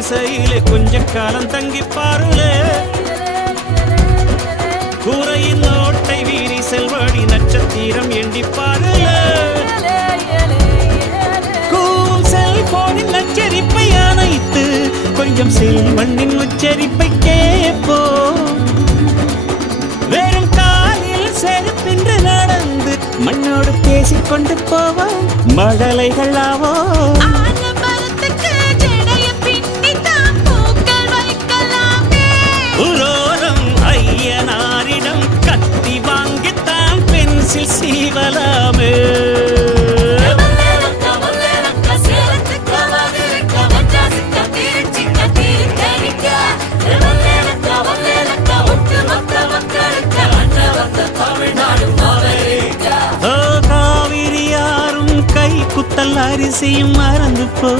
குடிசையிலே கொஞ்ச காலம் தங்கி பாருலே கூரையின் ஓட்டை வீரி செல்வாடி நட்சத்திரம் எண்டி பாருலே கூவும் செல்போனின் நச்சரிப்பை அணைத்து கொஞ்சம் செல்வண்ணின் உச்சரிப்பை கேட்போ வெறும் காலில் செருப்பின்று நடந்து மண்ணோடு பேசிக்கொண்டு போவோம் மழலைகள் ஆவோ ஐயனாரிடம் கத்தி வாங்கித்தான் பென்சில் சீவலாமே காவிரி யாரும் கை குத்தல் அரிசியும் மறந்து போ